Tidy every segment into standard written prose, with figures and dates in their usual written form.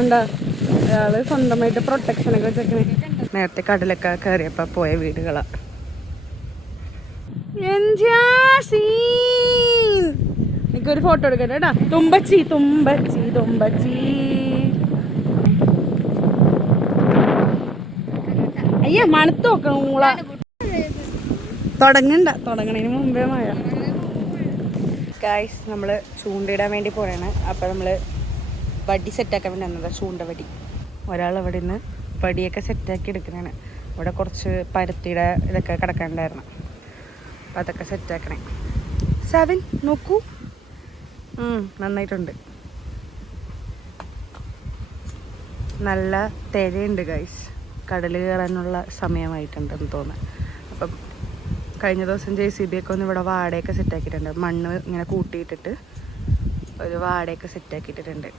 എന്താ അയാള് സ്വന്തമായിട്ട് പ്രൊട്ടക്ഷനൊക്കെ വെച്ചേക്കണേ. നേരത്തെ കടലൊക്കെ കയറിയപ്പോൾ പോയ വീടുകളാ. എനിക്കൊരു ഫോട്ടോ എടുക്കട്ടെ കേട്ടാ. തുമ്പച്ചി തുമ്പച്ചി തുമ്പച്ചി. അയ്യ മണത്ത് നോക്കണം ഊള. തുടങ്ങണതിന് മുമ്പേ മഴ. ഗൈസ് നമ്മള് ചൂണ്ടയിടാൻ വേണ്ടി പോയാണ്. അപ്പൊ നമ്മള് വടി സെറ്റാക്കാൻ വേണ്ടി വന്നതാ. ചൂണ്ട വടി. ഒരാൾ അവിടെ നിന്ന് വടിയൊക്കെ സെറ്റാക്കി എടുക്കണേണ്. ഇവിടെ കുറച്ച് പരുത്തിയുടെ ഇതൊക്കെ കിടക്കാനുണ്ടായിരുന്നു. അപ്പം അതൊക്കെ സെറ്റാക്കണേ. സെവൻ നോക്കൂ, നന്നായിട്ടുണ്ട്. നല്ല തിരയുണ്ട് ഗൈസ്. കടൽ കയറാനുള്ള സമയമായിട്ടുണ്ടെന്ന് തോന്നുന്നു. അപ്പം കഴിഞ്ഞ ദിവസം JCB ഒക്കെ ഒന്ന് ഇവിടെ വാടയൊക്കെ സെറ്റാക്കിയിട്ടുണ്ട്. മണ്ണ് ഇങ്ങനെ കൂട്ടിയിട്ടിട്ട് ഒരു വാടയൊക്കെ സെറ്റാക്കിയിട്ടിട്ടുണ്ട്.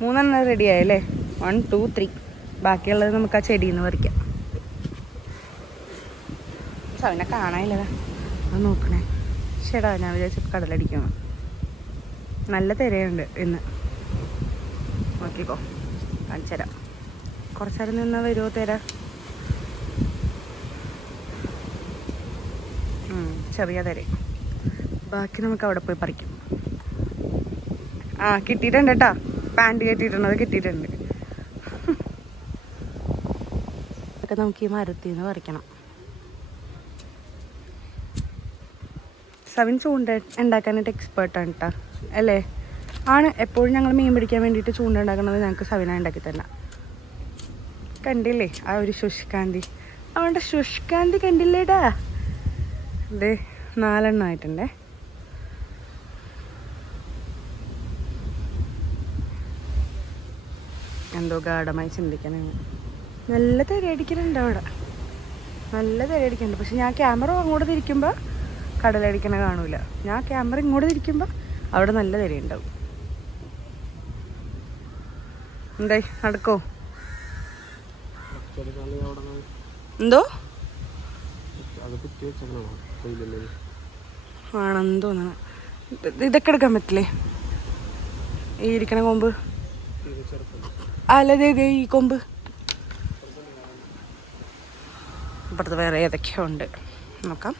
മൂന്നെണ്ണം റെഡിയായല്ലേ? 1 2 3. ബാക്കിയുള്ളത് നമുക്ക് ആ ചെടിയിൽ നിന്ന് പറിക്കാം. അവനെ കാണാനില്ലതാ, അത് നോക്കണേ. ശരിടാ, ഞാൻ വിചാരിച്ചപ്പോൾ കടലടിക്കണം. നല്ല തിരയുണ്ട് ഇന്ന്. നോക്കിക്കോ, കാണിച്ചു തരാം. കുറച്ചേരം നിന്നാൽ വരുമോ തിര? ചെറിയ തിര. ബാക്കി നമുക്ക് അവിടെ പോയി പറിക്കാം. കിട്ടിയിട്ടുണ്ട് കേട്ടോ. പാൻറ് കെട്ടിയിട്ടുള്ളത് കിട്ടിയിട്ടുണ്ട്. ഒക്കെ നമുക്ക് ഈ മരത്തിൽ നിന്ന് പറിക്കണം. സവിൻ ചൂണ്ട ഉണ്ടാക്കാനായിട്ട് എക്സ്പേർട്ടാണ് കേട്ടോ, അല്ലേ? ആണ്. എപ്പോഴും ഞങ്ങൾ മീൻ പിടിക്കാൻ വേണ്ടിയിട്ട് ചൂണ്ട ഉണ്ടാക്കുന്നത് ഞങ്ങൾക്ക് സവിന ഉണ്ടാക്കി തന്ന. കണ്ടില്ലേ ആ ഒരു ശുഷ്കാന്തി? അവളുടെ ശുഷ്കാന്തി കണ്ടില്ലേടാ? അതെ, 4 എണ്ണം ആയിട്ടുണ്ടേ. എന്തോ ഗാഢമായി ചിന്തിക്കാനാണ്. നല്ല തിരയടിക്കുന്നുണ്ട് അവിടെ, നല്ല തിരയടിക്കുന്നുണ്ട്. പക്ഷെ ഞാൻ ക്യാമറ അങ്ങോട്ട് തിരിക്കുമ്പോൾ കടലടിക്കണ കാണൂല. ഞാൻ ക്യാമറ ഇങ്ങോട്ട് തിരിക്കുമ്പോൾ അവിടെ നല്ല തിരയുണ്ടാവും. എന്തായി നടക്കോ? എന്തോ ആണെന്ന് തോന്നണം. ഇതൊക്കെ എടുക്കാൻ പറ്റില്ലേ? ഈ ഇരിക്കണ കൊമ്പ് അല്ലതേ, ഈ കൊമ്പ്. ഇപ്പുറത്ത് വേറെ ഏതൊക്കെയോ ഉണ്ട്, നോക്കാം.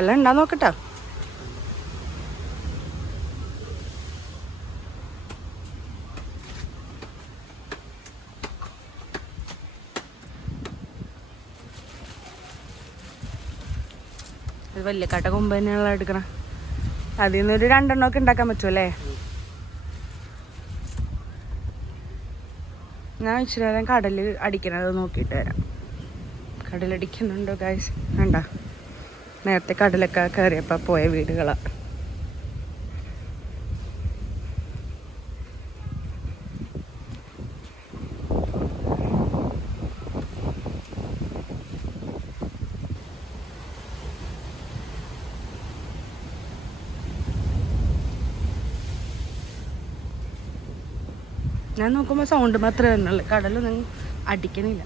എല്ലാം ഉണ്ടാ നോക്കട്ടാ. ഇത് വലിയ കാട്ട കൊമ്പ് തന്നെയുള്ള എടുക്കണം. അതിൽ നിന്നൊരു 2 എണ്ണമൊക്കെ ഉണ്ടാക്കാൻ പറ്റുമല്ലേ? ഞാൻ ഇച്ചിരി നേരം കടൽ അടിക്കണത് നോക്കിയിട്ട് വരാം. കടലടിക്കുന്നുണ്ടോ ഗൈസ്? വേണ്ട, നേരത്തെ കടലൊക്കെ കയറിയപ്പോൾ പോയ വീടുകളാണ്. ഞാൻ നോക്കുമ്പോൾ സൗണ്ട് മാത്രമേ വരുന്നുള്ളൂ, കടലൊന്നും അടിക്കണില്ല.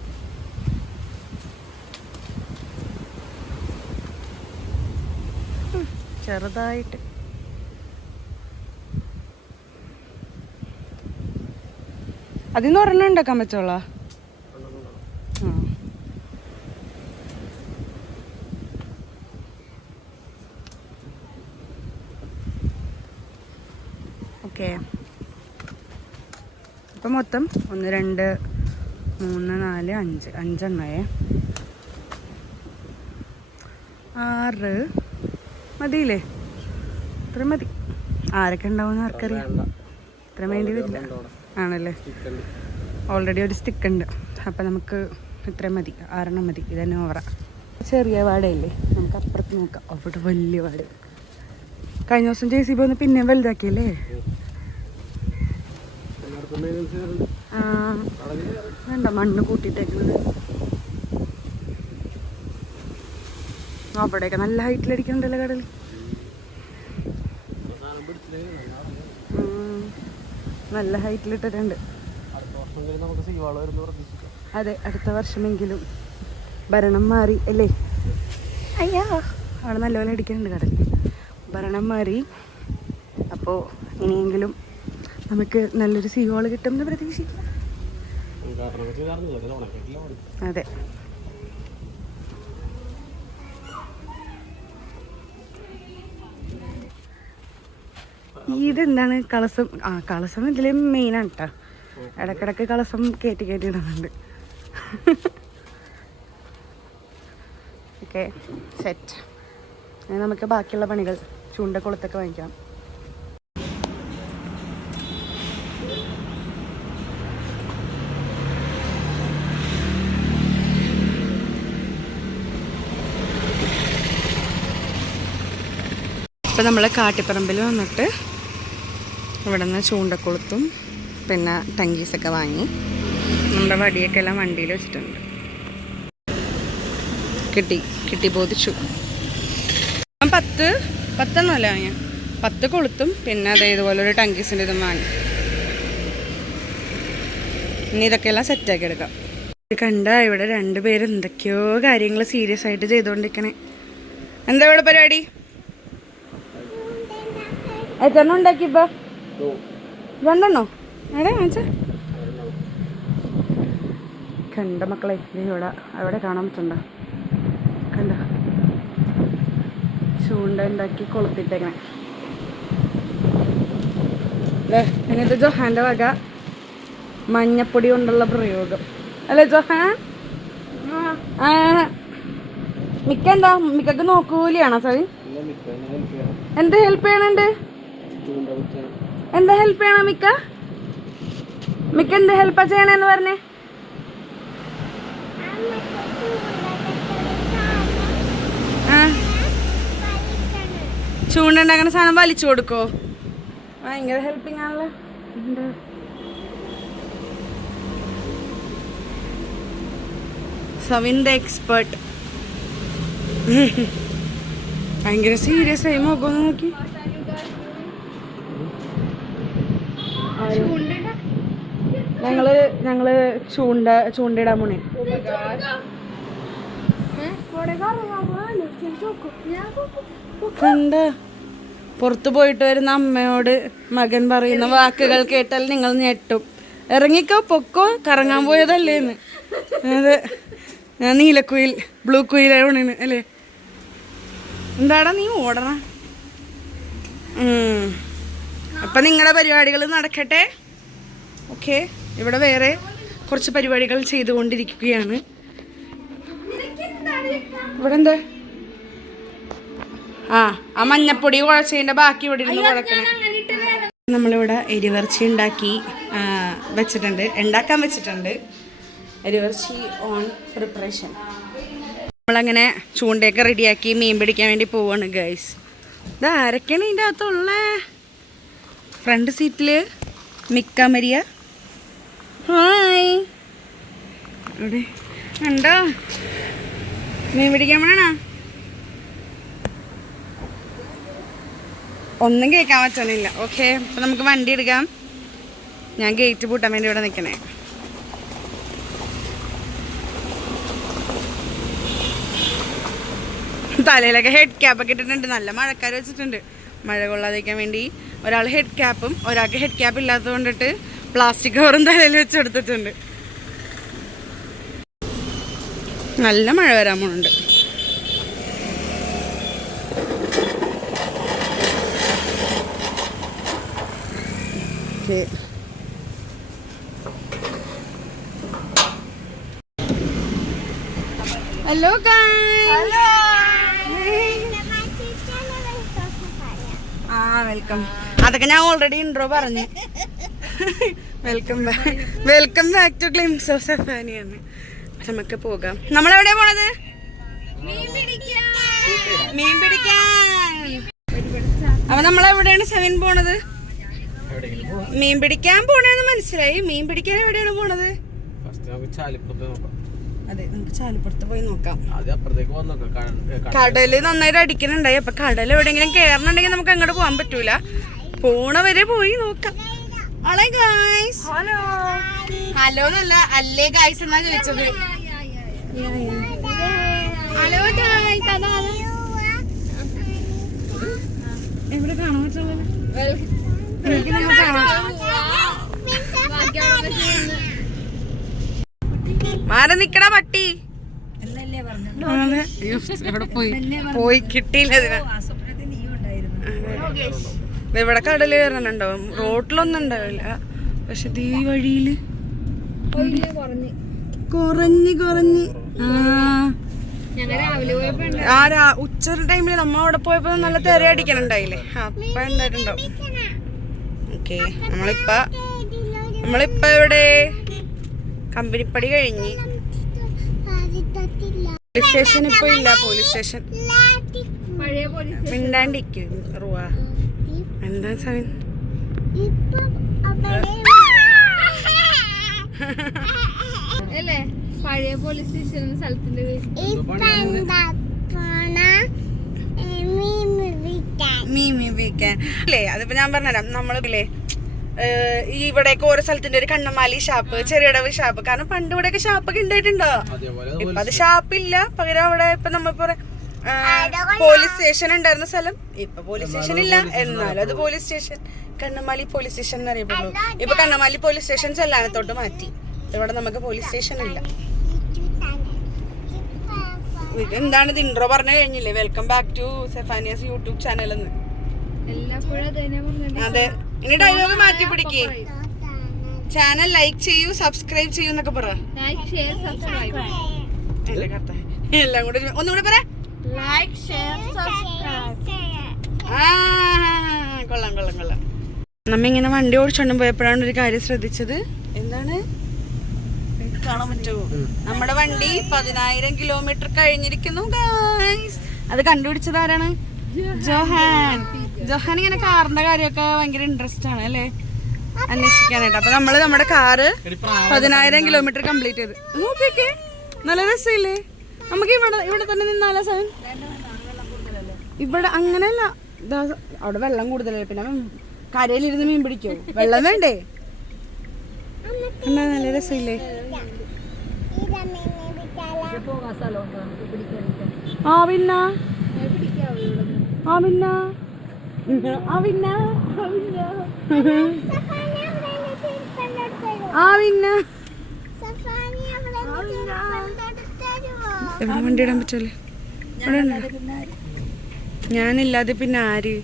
ചെറുതായിട്ട്. അതിന്ന് ഒരെണ്ണം ഉണ്ടാക്കാൻ പറ്റുള്ള. ഓക്കെ, അപ്പം മൊത്തം 1 2 3 4 5 5 6 മതിയില്ലേ? ഇത്ര മതി. ആരൊക്കെ ഉണ്ടാവുമെന്ന് ആർക്കറിയാം. ഇത്ര വേണ്ടി വരില്ല ആണല്ലേ? ഓൾറെഡി ഒരു സ്റ്റിക്ക് ഉണ്ട്. അപ്പം നമുക്ക് ഇത്രയും മതി, 6 എണ്ണം മതി. ഇതന്നെ ഓവറ. ചെറിയ വാടയില്ലേ, നമുക്ക് അപ്പുറത്ത് നോക്കാം. അവിടെ വലിയ വാട. കഴിഞ്ഞ ദിവസം JCB ഒന്ന് പിന്നെയും വലുതാക്കിയല്ലേ? വേണ്ട, മണ്ണ് കൂട്ടിയിട്ടേക്കുന്നത്. അവിടെയൊക്കെ നല്ല ഹൈറ്റിലടിക്കണ്ടല്ലോ കടൽ. നല്ല ഹൈറ്റിലിട്ടിട്ടുണ്ട്. അതെ, അടുത്ത വർഷമെങ്കിലും ഭരണം മാറി അല്ലേ? അയ്യോ അവിടെ നല്ലപോലെ അടിക്കുന്നുണ്ട് കടലിൽ. ഭരണം മാറി. അപ്പോൾ ഇനിയെങ്കിലും നമുക്ക് നല്ലൊരു സീ ഹോൾ കിട്ടുമെന്ന് പ്രതീക്ഷിക്കാം. അതെ. ഇതെന്താണ് കളസം? കളസം ഇതിൽ മെയിനാണ് കേട്ടോ. ഇടക്കിടക്ക് കളസം കയറ്റി ഇടുന്നുണ്ട്. Okay, set. നമുക്ക് ബാക്കിയുള്ള പണികൾ ചൂണ്ടക്കുളത്തൊക്കെ വാങ്ങിക്കാം. ഇപ്പം നമ്മൾ കാട്ടിപ്പറമ്പിൽ വന്നിട്ട് ഇവിടെ നിന്ന് ചൂണ്ടക്കുളത്തും പിന്നെ ടങ്കീസൊക്കെ വാങ്ങി നമ്മുടെ വടിയൊക്കെ എല്ലാം വണ്ടിയിൽ വെച്ചിട്ടുണ്ട്. കിട്ടി ബോധിച്ചു. 10 വാങ്ങിയ 10 കൊളുത്തും പിന്നെ അതേ ഇതുപോലെ ഒരു ടങ്കീസിൻ്റെ ഇതും വാങ്ങി. ഇനി ഇതൊക്കെ എല്ലാം സെറ്റാക്കി എടുക്കാം. കണ്ട ഇവിടെ 2 പേര് എന്തൊക്കെയോ കാര്യങ്ങൾ സീരിയസ് ആയിട്ട് ചെയ്തുകൊണ്ടിരിക്കണേ. എന്താ ഇവിടെ പരിപാടി? എത്രണ്ണം ഉണ്ടാക്കിയപ്പോ? 2 എവിടെ വാങ്ങിച്ച? കണ്ട മക്കളെ, ഇവിടെ അവിടെ കാണാൻ പറ്റണ്ട. കണ്ട ചൂണ്ട ഉണ്ടാക്കി കൊളുത്തിട്ടേക്കണേ. ഇങ്ങനത്തെ ജോഹാന്റെ വക മഞ്ഞപ്പൊടി കൊണ്ടുള്ള പ്രയോഗം അല്ലേ ജോഹാൻ? മിക്കെന്താ മിക്കക്ക് നോക്കൂലിയാണോ സവിൻ? എന്ത് ഹെൽപ്പ് ചെയ്യണുണ്ട്? എന്താ ഹെൽപ്പ് ചെയ്യണ മിക്ക? എന്ത് ഹെൽപ്പാ ചെയ്യണെന്ന് പറഞ്ഞേ? ചൂണ്ട ഉണ്ടാക്കുന്ന സാധനം വലിച്ചു കൊടുക്കോ? ഭയങ്കര ഹെൽപ്പിംഗ് ആണല്ലോ. Savin the expert. ഭയങ്കര സീരിയസ് ആയി മുഖം നോക്കി. ഞങ്ങള് ചൂണ്ടയിടാൻ പോണേ. കണ്ട പുറത്തു പോയിട്ട് വരുന്ന അമ്മയോട് മകൻ പറയുന്ന വാക്കുകൾ കേട്ടാൽ നിങ്ങൾ ഞെട്ടും. ഇറങ്ങിക്കോ, പൊക്കോ, കറങ്ങാൻ പോയതല്ലേന്ന്. അതെ, ഞാൻ നീലക്കുയിൽ ബ്ലൂ കുയിലാണ് അല്ലേ? എന്താടാ നീ ഓടണ? അപ്പം നിങ്ങളുടെ പരിപാടികൾ നടക്കട്ടെ. ഓക്കെ, ഇവിടെ വേറെ കുറച്ച് പരിപാടികൾ ചെയ്തുകൊണ്ടിരിക്കുകയാണ്. ഇവിടെ എന്താ? ആ മഞ്ഞപ്പൊടി കുഴച്ചതിൻ്റെ ബാക്കി ഇവിടെ ഇരുന്ന് കുഴക്കണേ. നമ്മളിവിടെ എരിവർച്ചി ഉണ്ടാക്കി ഉണ്ടാക്കാൻ വെച്ചിട്ടുണ്ട്. എരിവർച്ചി ഓൺ പ്രിപ്പറേഷൻ. നമ്മളങ്ങനെ ചൂണ്ടയൊക്കെ റെഡിയാക്കി മീൻ പിടിക്കാൻ വേണ്ടി പോവാണ് ഗൈസ്. ഇത് ആരൊക്കെയാണ് ഇതിൻ്റെ അകത്തുള്ള? ഫ്രണ്ട് സീറ്റിൽ മിക്ക മരിയ. ഹായ്, അവിടെ ഉണ്ടോ? മീൻ പിടിക്കാൻ പോണാ? ഒന്നും കേൾക്കാൻ പറ്റണില്ല. ഓക്കെ, അപ്പം നമുക്ക് വണ്ടി എടുക്കാം. ഞാൻ ഗേറ്റ് പൂട്ടാൻ വേണ്ടി ഇവിടെ നിൽക്കണേ. തലയിലൊക്കെ ഹെഡ് ക്യാപ്പൊക്കെ ഇട്ടിട്ടുണ്ട്. നല്ല മഴക്കാർ വെച്ചിട്ടുണ്ട് മഴ കൊള്ളാതിരിക്കാൻ വേണ്ടി. ഒരാൾ ഹെഡ് ക്യാപ്പും ഒരാൾക്ക് ഹെഡ് ക്യാപ്പ് ഇല്ലാത്തത് കൊണ്ടിട്ട് പ്ലാസ്റ്റിക് കവറും തലയിൽ വെച്ചെടുത്തിട്ടുണ്ട്. നല്ല മഴ വരാൻ പോകുന്നുണ്ട്. Hello guys. വെൽക്കം. അതൊക്കെ ഞാൻ ഓൾറെഡി ഇൻട്രോ പറഞ്ഞു. Welcome back to glimpse of സഫാനിയാണ്. നമുക്ക് പോകാം. നമ്മളെവിടെയാ പോണത്? മീൻ പിടിക്കാൻ. അപ്പൊ നമ്മളെവിടെയാണ് സവിൻ പോണത്? മീൻ പിടിക്കാൻ പോണെന്ന് മനസ്സിലായി. മീൻ പിടിക്കാൻ എവിടെയാണ് പോണത്? അതെ, നമുക്ക് ചാലിപ്പുറത്ത് പോയി നോക്കാം. കടല് നന്നായിട്ട് അടിക്കുന്നുണ്ടായി. അപ്പൊ കടൽ എവിടെയെങ്കിലും കേറണുണ്ടെങ്കിൽ നമുക്ക് അങ്ങോട്ട് പോകാൻ പറ്റൂല. പോണവരെ പോയി നോക്കാം. Hello guys. ഹലോ എന്നല്ല, അല്ലേ ഗൈസ് എന്നാ ചോദിച്ചത്. എവിടെ കാണാൻ പറ്റുന്നത്? മാറി നിക്കട പട്ടി. എവിടെ പോയി കിട്ടിയില്ല ഇതിനെ. ഇവിടെ കടല് കയറാനുണ്ടാവും, റോട്ടിലൊന്നും ഉണ്ടാവില്ല. പക്ഷെ ഈ വഴിയില് കുറഞ്ഞ് ഉച്ച ടൈമില് നമ്മ അവിടെ പോയപ്പോ നല്ല തെര അടിക്കണുണ്ടായില്ലേ, അപ്പൊ എന്തായിട്ടുണ്ടാവും. ഓക്കെ, നമ്മളിപ്പ ഇവിടെ കമ്പനിപ്പടി കഴിഞ്ഞ് പോലീസ് സ്റ്റേഷൻ ഇപ്പൊ ഇല്ല. Police station മിണ്ടാണ്ടിരിക്കും. റുവ എന്താ സവിൻ? അല്ലേ പഴയ പോലീസ് സ്റ്റേഷൻ സ്ഥലത്തിന്റെ അല്ലേ? അതിപ്പോ ഞാൻ പറഞ്ഞുതരാം. നമ്മളില്ലേ ഇവിടേക്ക് ഓരോ സ്ഥലത്തിന്റെ ഒരു കണ്ണമാലി ഷാപ്പ്, ചെറിയടവ് ഷാപ്പ്. കാരണം പണ്ട് ഇവിടെയൊക്കെ ഷാപ്പൊക്കെ ഉണ്ടായിട്ടുണ്ടോ? ഇപ്പൊ അത് ഷാപ്പില്ല. പകരം അവിടെ ഇപ്പൊ നമ്മളിപ്പോ പോലീസ് സ്റ്റേഷൻ ഉണ്ടായിരുന്ന സ്ഥലം ഇപ്പൊ പോലീസ് സ്റ്റേഷൻ ഇല്ല. എന്നാലും അത് police station, Kannamali police station എന്നറിയപ്പെടുന്നു. ഇപ്പൊ കണ്ണമാലി പോലീസ് സ്റ്റേഷൻ ചെല്ലാനത്തോട്ട് മാറ്റി. ഇവിടെ നമുക്ക് പോലീസ് സ്റ്റേഷൻ ഇല്ല. എന്താണ് ഇത് ഇൻട്രോ പറഞ്ഞു കഴിഞ്ഞില്ലേ? Welcome back to Safania's YouTube channel എന്ന്. അതെ, ഇനി ഡയലോഗ് മാറ്റി പിടിക്കേ. ചാനൽ ലൈക്ക് ചെയ്യൂ, സബ്സ്ക്രൈബ് ചെയ്യൂ എന്നൊക്കെ പറ. എല്ലാം കൂടെ ഒന്നുകൂടെ പറ. കൊള്ളാം. നമ്മ ഇങ്ങനെ വണ്ടി ഓടിച്ചോണ്ടും പോയപ്പോഴാണ് ഒരു കാര്യം ശ്രദ്ധിച്ചത്. എന്താണ് കാണാൻ പറ്റുമോ? നമ്മുടെ വണ്ടി 10,000 കിലോമീറ്റർ കഴിഞ്ഞിരിക്കുന്നു ഗായ്സ്. അത് കണ്ടുപിടിച്ചത് ആരാണ്? ജോഹാൻ. ഇങ്ങനെ കാറിന്റെ കാര്യമൊക്കെ ഭയങ്കര ഇൻട്രസ്റ്റ് ആണ് അല്ലേ, അന്വേഷിക്കാനായിട്ട്. അപ്പൊ നമ്മള് നമ്മുടെ കാറ് 10,000 കിലോമീറ്റർ കംപ്ലീറ്റ് ചെയ്ത്. നോക്കിയൊക്കെ നല്ല രസമില്ലേ? നമുക്ക് ഇവിടെ തന്നെ നിന്നാലോ സവൻ? ഇവിടെ അങ്ങനെയല്ല, അവിടെ വെള്ളം കൂടുതലല്ലേ. പിന്നെ കരയിലിരുന്ന് മീൻ പിടിക്കോ? വെള്ളം വേണ്ടേ? എന്നാ നല്ല രസമില്ലേ? എവിടെ വണ്ടി ഇടാൻ പറ്റല്ലേ? ഞാനില്ലാതെ പിന്നെ ആര്?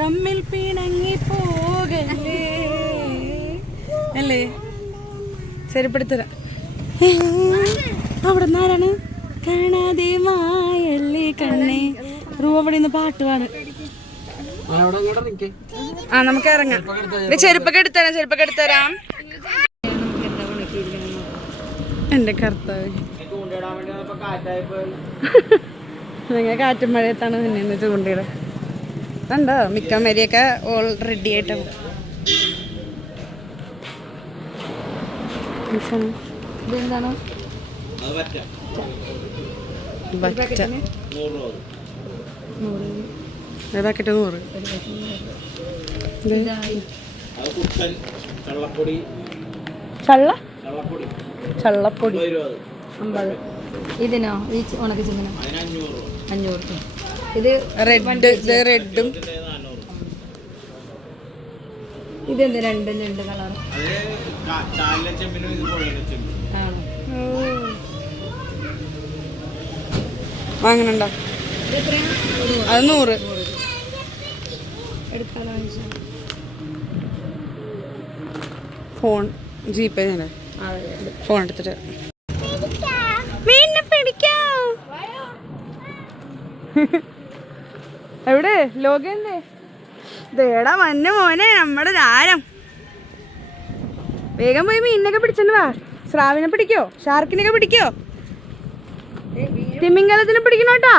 തമ്മിൽ പിണങ്ങി പോകല്ലേ അല്ലേ? ശരിപ്പെടുത്തരാം. അവിടെ നിന്ന് ആരാണ്? കാണാതെ മായല്ലേ കണ്ണേ. റൂപ അവിടെ നിന്ന് പാട്ട് പാട്. നമുക്ക് ഇറങ്ങാം. ചെരുപ്പൊക്കെ എടുത്തരാം. എന്റെ കർത്താവ്, നിങ്ങൾ കാറ്റും മഴയത്താണ് നിന്നെ ചൂണ്ടിയത് കണ്ടോ? മിക്ക മരിയൊക്കെ ഓൾ റെഡി ആയിട്ട് ഇതെന്താണോ? പാക്കറ്റ് 100. ചള്ളപ്പൊടി 50. ഇതിനോ? ഈ ഉണക്ക ചിക്കനോ? 500. ഇത് റെഡും ഇതെന്ത് രണ്ട് കളർ വാങ്ങണുണ്ടോ? അത് 100 ഫോൺ ജിപേ തന്നെ. ഫോൺ എടുത്തിട്ട് മീനിനെ പിടിക്കാം. എവിടെ ലോകല്ലേ? ദേടാ മഞ്ഞ മോനെ, നമ്മുടെ താരം. വേഗം പോയി മീനിനൊക്കെ പിടിച്ചോണ്ട് വാ. സ്രാവിനെ പിടിക്കോ? ഷാർക്കിനൊക്കെ പിടിക്കോ? തിമിംഗലത്തിനെ പിടിക്കണോട്ടാ.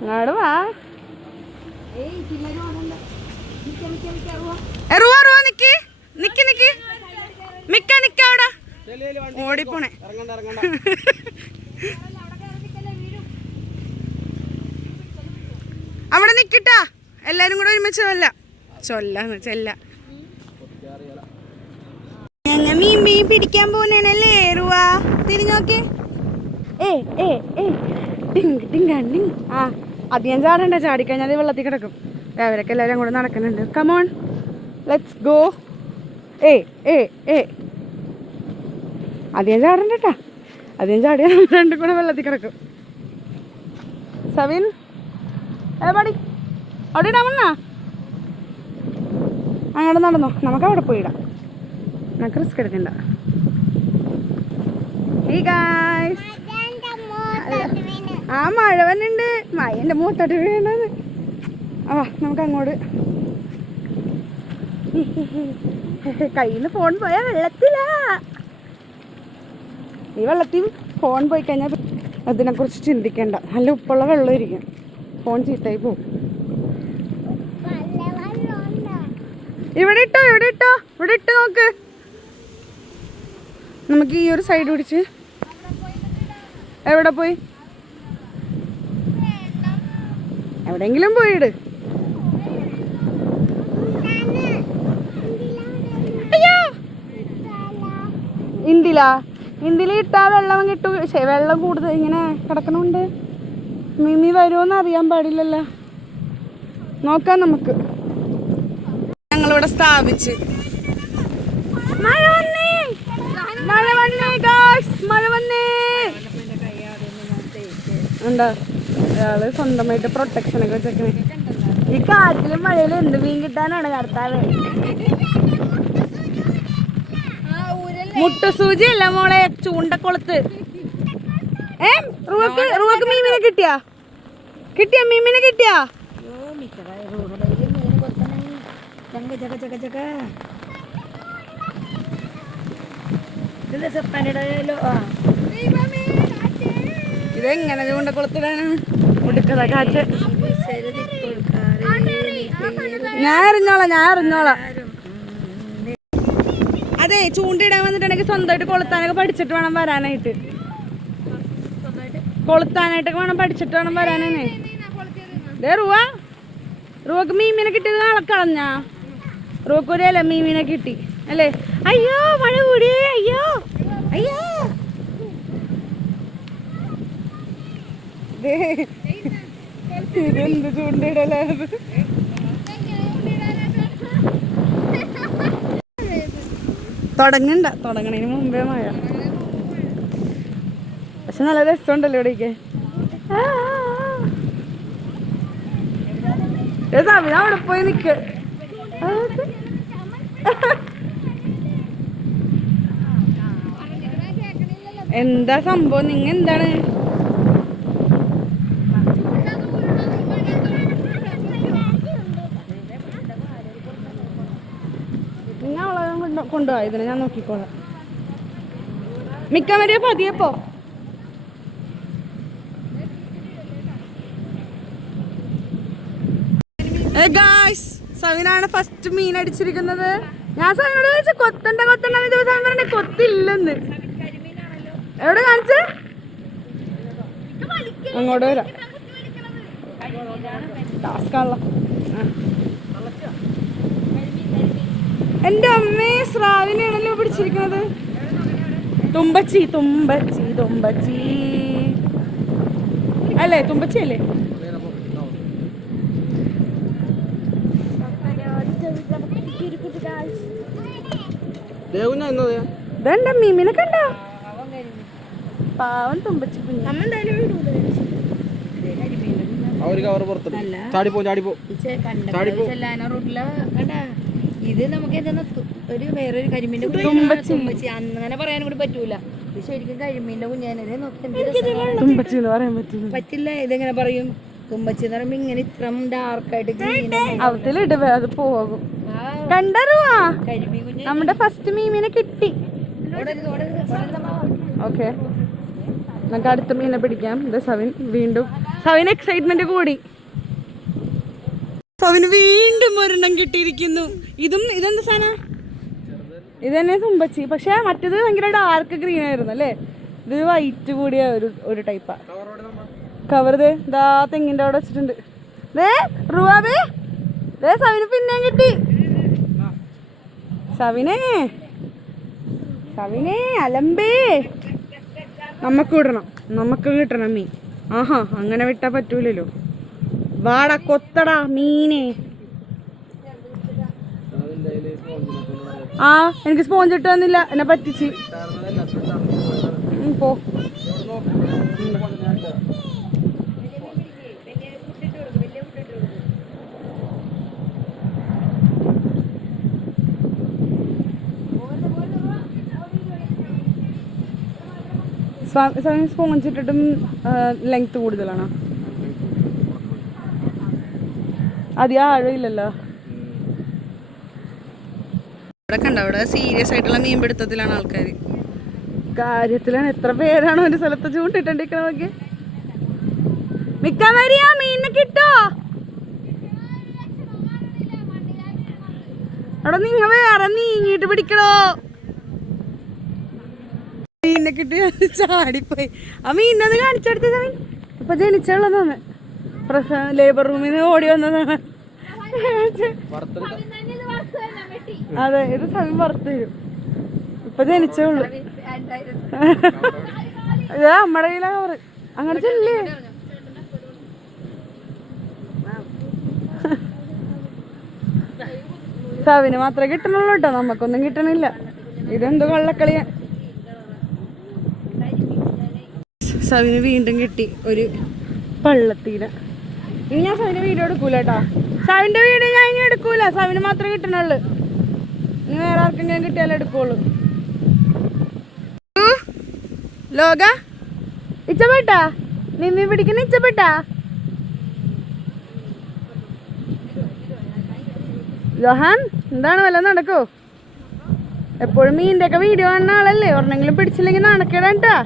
അങ്ങോട്ട് വാ. ഓടിപ്പോണേ. അവിടെ നിക്കട്ടാ, എല്ലാരും കൂടെ ഒരുമിച്ച് ചെല്ല. പിടിക്കാൻ പോകുന്നല്ലേ റുവ? തിരിഞ്ഞോക്കെ. ആ അധികം ചാടണ്ട, ചാടിക്കഴിഞ്ഞാൽ വെള്ളത്തിൽ കിടക്കും. അവരൊക്കെ എല്ലാവരും അങ്ങോട്ട് നടക്കുന്നുണ്ട്. Come on let's go. അധികം ചാടണ്ട കേട്ടാ, അധികം ചാടിയാൽ രണ്ടും കൂടെ വെള്ളത്തിൽ കിടക്കും. സവിൻ പടി അവിടെ ഇടാമണ്ണാ. അങ്ങോട്ട് നടന്നോ, നമുക്ക് അവിടെ പോയിടാം, നമുക്ക് റിസ്ക് എടുക്കണ്ട. ആ മഴ വന്നുണ്ട്, മഴ എൻ്റെ മൂത്തോട്ട് വീണത്. ആ നമുക്ക് അങ്ങോട്ട്. കയ്യിൽ നിന്ന് ഫോൺ പോയാ വെള്ളത്തിലാ. ഈ വെള്ളത്തിൽ ഫോൺ പോയി കഴിഞ്ഞാൽ അതിനെക്കുറിച്ച് ചിന്തിക്കേണ്ട. നല്ല ഉപ്പുള്ള വെള്ളം ഇരിക്കും, ഫോൺ ചീത്തയായി പോവും. ഇവിടെ ഇട്ടോ, ഇവിടെ ഇട്ടോ, ഇവിടെ ഇട്ട് നോക്ക്. നമുക്ക് ഈ ഒരു സൈഡ് പിടിച്ച്. എവിടെ പോയി? എവിടെയെങ്കിലും പോയിട്. ഇന്ത്യയിൽ ഇട്ടാ വെള്ളം കിട്ടു. വെള്ളം കൂടുതൽ ഇങ്ങനെ കിടക്കണുണ്ട്. മിമി വരുമോന്ന് അറിയാൻ പാടില്ലല്ലോ. നോക്കാം നമുക്ക്. ഞങ്ങളിവിടെ സ്ഥാപിച്ച്. മഴ വന്നേ, മഴ വന്നേ ഗായ്സ്, മഴ വന്നേ. എന്താ അയാള് സ്വന്തമായിട്ട് പ്രൊട്ടക്ഷനൊക്കെ വെച്ചേക്കണേ. ഈ കാറ്റിലും മഴയിലും എന്ത് മീൻ കിട്ടാനാണ് കർത്താവ്. മുട്ടുസൂചി അല്ല മോളെ, ചൂണ്ടക്കുളത്ത്. റുവക്ക് മീമിനെ കിട്ടിയാ? മീമിനെ കിട്ടിയാ? ഇതെങ്ങനെ ചൂണ്ടക്കുളത്തിടാനാണ്? മുടുക്കത കാറ്റ്. ഞാൻ അറിഞ്ഞോളാം. അതെ, ചൂണ്ടിടാൻ വന്നിട്ടുണ്ടെങ്കിൽ സ്വന്തമായിട്ട് കൊളുത്താനൊക്കെ പഠിച്ചിട്ട് വേണം വരാനായിട്ട്. കൊളുത്താനായിട്ടൊക്കെ വേണം പഠിച്ചിട്ട് വേണം വരാനേ. റുവക്ക് മീമിനെ കിട്ടിയത് നാളെ കളഞ്ഞാ. റുവക്ക് ഒരു ഇല മീമിനെ കിട്ടി അല്ലേ? അയ്യോ മഴ കൂടിയേ, അയ്യോ അയ്യോ. ഇതെന്ത് ചൂണ്ടിടലാത്. തുടങ്ങണതിന് മുമ്പേ മഴ. പക്ഷെ നല്ല രസമുണ്ടല്ലോ ഇവിടേക്ക്. സവിന അവിടെ പോയി നിക്ക്. എന്താ സംഭവം? നിങ്ങ എന്താണ്? കൊണ്ടുപോവാ ഇതിനെ, ഞാൻ നോക്കിക്കോളാം. മിക്ക വരെ പതിയപ്പോ. സവിനാണ് ഫസ്റ്റ് മീൻ അടിച്ചിരിക്കുന്നത്. ഞാൻ സവിനോട് ചോദിച്ചു കൊത്തണ്ട ദിവസം പറഞ്ഞ കൊത്തില്ലെന്ന്. എവിടെ കാണിച്ച്? അങ്ങോട്ട് വരാം. ടാസ്കാണല്ലോ. എൻ്റെ അമ്മേ, സ്രാവിനെയാണല്ലോ പിടിച്ചിരിക്കുന്നത്. തുമ്പച്ചി അല്ലേ? തുമ്പച്ചി അല്ലേ? ഇതെന്താ മീമിനെ കണ്ട? പാവം തുമ്പച്ചി. ഇത് നമുക്ക് ഒരു വേറൊരു കരിമീന്റെ തുമ്പച്ചി അങ്ങനെ പറയാനും കൂടി പറ്റൂല. ഇത് ശരിക്കും കരിമീന്റെ കുഞ്ഞാനെ പറ്റില്ല. ഇതെങ്ങനെ പറയും? തുമ്പച്ചി എന്ന് പറയുമ്പോ ഇങ്ങനെ ഇത്രം ഡാർക്കായിട്ട് അത് പോകും. കണ്ടറുവാ നമ്മുടെ ഫസ്റ്റ് മീമിനെ കിട്ടി. ഓക്കെ, നമുക്ക് അടുത്ത മീനെ പിടിക്കാം. ഇത് സവിൻ എക്സൈറ്റ്മെന്റ് കൂടി. സവിന് വീണ്ടും ഒരെണ്ണം കിട്ടിയിരിക്കുന്നു. ഇതെന്താ സാധനം? ഇതന്നെ തുമ്പച്ചി. പക്ഷെ മറ്റേത് ഭയങ്കര ഡാർക്ക് ഗ്രീൻ ആയിരുന്നു അല്ലേ? ഇത് വൈറ്റ് കൂടിയ ഒരു ടൈപ്പാ. കവർ ദാ തെങ്ങിന്റെ അവിടെ വെച്ചിട്ടുണ്ട്. റുവാബേ, സവിന് പിന്നെയും കിട്ടി. സവിനെ സവിനെ അലമ്പേ. നമുക്ക് വിടണം, നമുക്ക് കിട്ടണം മീൻ. ആഹാ, അങ്ങനെ വിട്ടാ പറ്റൂലല്ലോ. വാടാ കൊത്തടാ മീനെ. ആ എനിക്ക് സ്പോഞ്ച് ഇട്ട് തന്നില്ല, എന്നെ പറ്റിച്ച്. പോ. സ്പോഞ്ച് ഇട്ടിട്ടും ലെങ്ത് കൂടുതലാണോ? അധികം ആഴമില്ലല്ലോ. ഇവിടെ കണ്ട, അവിടെ സീരിയസ് ആയിട്ടുള്ള മീൻ പിടുത്തത്തിലാണ് ആൾക്കാർ. കാര്യത്തിലാണ്. എത്ര പേരാണോ ഒരു സ്ഥലത്ത് ചൂണ്ടിട്ടുണ്ടിരിക്കണമൊക്കെ. മിക്കാൻ വരിയാ മീനിനെ കിട്ടോ? അവിടെ നിങ്ങ വേറെ നീങ്ങിട്ട് പിടിക്കണോ? മീനിനെ കിട്ടി ചാടിപ്പോയി. ആ മീനത് കാണിച്ചെടുത്ത ഇപ്പൊ ജനിച്ചുള്ളതാണ്. ലേബർ റൂമിൽ നിന്ന് ഓടി വന്നതാണ്. അതെ, ഇത് സമയം പുറത്ത് തരും. ഇപ്പൊ ജനിച്ചുള്ളൂ. നമ്മുടെ കയ്യിലാണ് കവറ്. അങ്ങനെ ചെല്ലേ. സവിന് മാത്രമേ കിട്ടണുള്ളൂ കേട്ടോ, നമുക്കൊന്നും കിട്ടണില്ല. ഇതെന്തോ കള്ളക്കളിയാ. സവിന് വീണ്ടും കിട്ടി ഒരു പള്ളത്തീന. ഇനി ഞാൻ സവിന് വീഡിയോ എടുക്കൂല കേട്ടോ. സവിന്റെ വീഡിയോ ഞാൻ ഇനി എടുക്കൂല. സവിന് മാത്രമേ കിട്ടണുള്ളൂ. ഇനി വേറെ ആർക്കും ഞാൻ കിട്ടിയാലേ എടുക്കുള്ളൂ. ലോക ഇച്ചപ്പെട്ടാ നിമ്മി പിടിക്കുന്ന ഇച്ചപ്പെട്ടാ. ജോഹാൻ എന്താണ് വല്ല നടക്കോ? എപ്പോഴും മീൻ്റെ ഒക്കെ വീഡിയോ കാണുന്ന ആളല്ലേ. ഒരെണ്ണെങ്കിലും പിടിച്ചില്ലെങ്കിൽ നടക്കേടാ.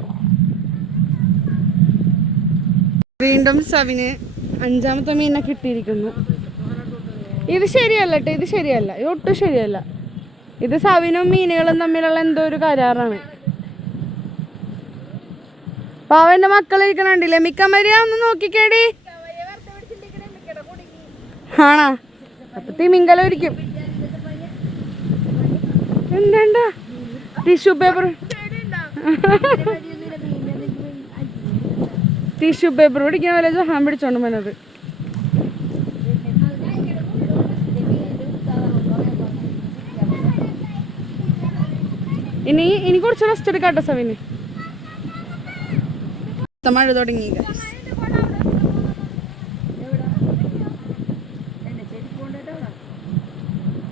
വീണ്ടും സവിന് 5ാമത്തെ മീനെ കിട്ടിയിരിക്കുന്നു. ഇത് ശരിയല്ല കേട്ടോ, ഇത് ശരിയല്ല, ഇത് ഒട്ടും ശരിയല്ല. ഇത് സവിനും മീനുകളും തമ്മിലുള്ള എന്തോ ഒരു കരാറാണ്. പാവന്റെ മക്കളിരിക്കണുണ്ടില്ലേ. മിക്കാൻ വരിക ഒന്ന് നോക്കിക്കേടി. ആണാ? അപ്പൊ തിമിങ്കലം ഇരിക്കും. എന്താ ടിഷ്യൂ പേപ്പർ പിടിക്കുന്ന പോലെ ജഹാൻ പിടിച്ചോണ്ട് പോയത്. ഇനി കുറച്ച് റെസ്റ്റ് എടുക്കാട്ടോ സവിന്. മഴ തുടങ്ങി.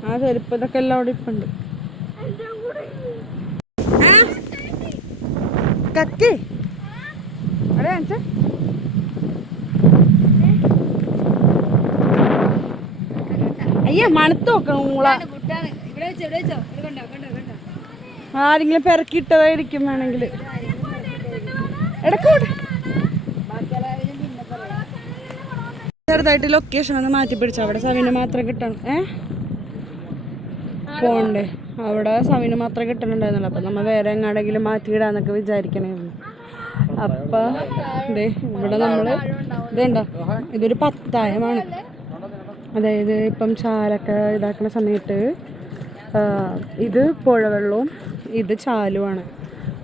ആ ചെരുപ്പ് ഇതൊക്കെ എല്ലാം അവിടെ ഇപ്പുണ്ട്. കക്കേ അവിടെ കാണിച്ചേ. അയ്യ മണത്ത് നോക്കണം മൂള. ആരെങ്കിലും പെരക്കിട്ടതായിരിക്കും വേണമെങ്കിൽ. ഇടക്കോട്ടെ ചെറുതായിട്ട് ലൊക്കേഷൻ ഒന്ന് മാറ്റി പിടിച്ചു. അവിടെ സവിന് മാത്രം കിട്ടണം. പോണ്ടേ, അവിടെ സവിന് മാത്രം കിട്ടണുണ്ടായിരുന്നല്ലോ. അപ്പം നമ്മൾ വേറെ എങ്ങാടെങ്കിലും മാറ്റിയിടാന്നൊക്കെ വിചാരിക്കണായിരുന്നു. അപ്പം ഇതേ ഇവിടെ നമ്മൾ ഇതേണ്ട, ഇതൊരു പത്തായമാണ്. അതായത് ഇപ്പം ചാലൊക്കെ ഇതാക്കുന്ന സമയത്ത് ഇത് പുഴവെള്ളവും ഇത് ചാലുമാണ്.